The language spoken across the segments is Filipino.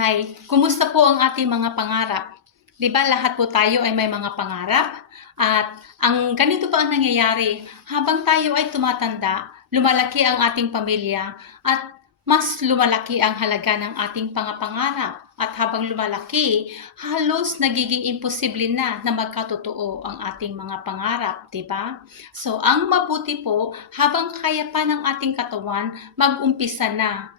Hi, kumusta po ang ating mga pangarap? 'Di ba lahat po tayo ay may mga pangarap? At ang ganito pa ang nangyayari, habang tayo ay tumatanda, lumalaki ang ating pamilya at mas lumalaki ang halaga ng ating pangarap. At habang lumalaki, halos nagiging imposible na magkatotoo ang ating mga pangarap, 'di ba? So, ang mabuti po, habang kaya pa ng ating katawan, mag-umpisa na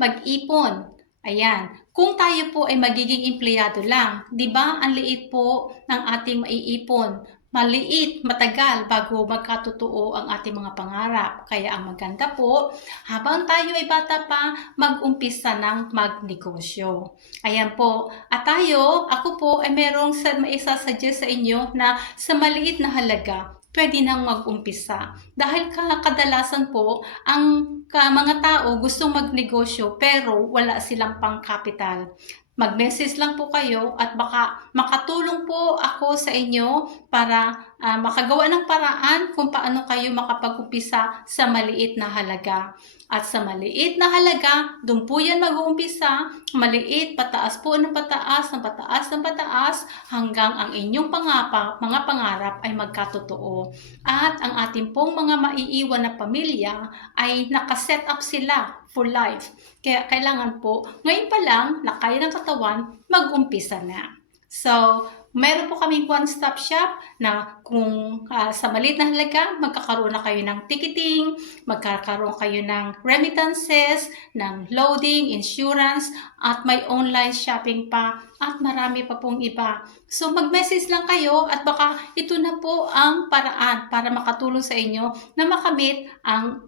mag-ipon. Ayan, kung tayo po ay magiging empleyado lang, 'di ba ang liit po ng ating maiipon. Maliit, matagal bago magkatotoo ang ating mga pangarap. Kaya ang maganda po, habang tayo ay bata pa, mag-umpisa ng magnegosyo. Ayan po. At ako po ay merong maisasuggest sa inyo na sa maliit na halaga, pwede nang mag-umpisa. Dahil kadalasan po, ang mga tao gustong magnegosyo pero wala silang pang-capital. Mag-message lang po kayo at baka makatulong po ako sa inyo para makagawa ng paraan kung paano kayo makapag-umpisa sa maliit na halaga. At sa maliit na halaga, doon po yan mag-uumpisa, maliit, pataas po ng pataas, ng pataas, ng pataas, hanggang ang inyong mga pangarap ay magkatotoo. At ang ating pong mga maiiwan na pamilya ay nakaset up sila for life. Kaya kailangan po, ngayon pa lang, na kaya ng katawan, mag-umpisa na. So, meron po kaming one-stop shop na kung sa maliit na halaga, magkakaroon na kayo ng ticketing, magkakaroon kayo ng remittances, ng loading, insurance, at may online shopping pa, at marami pa pong iba. So, mag-message lang kayo at baka ito na po ang paraan para makatulong sa inyo na makamit ang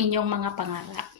inyong mga pangarap.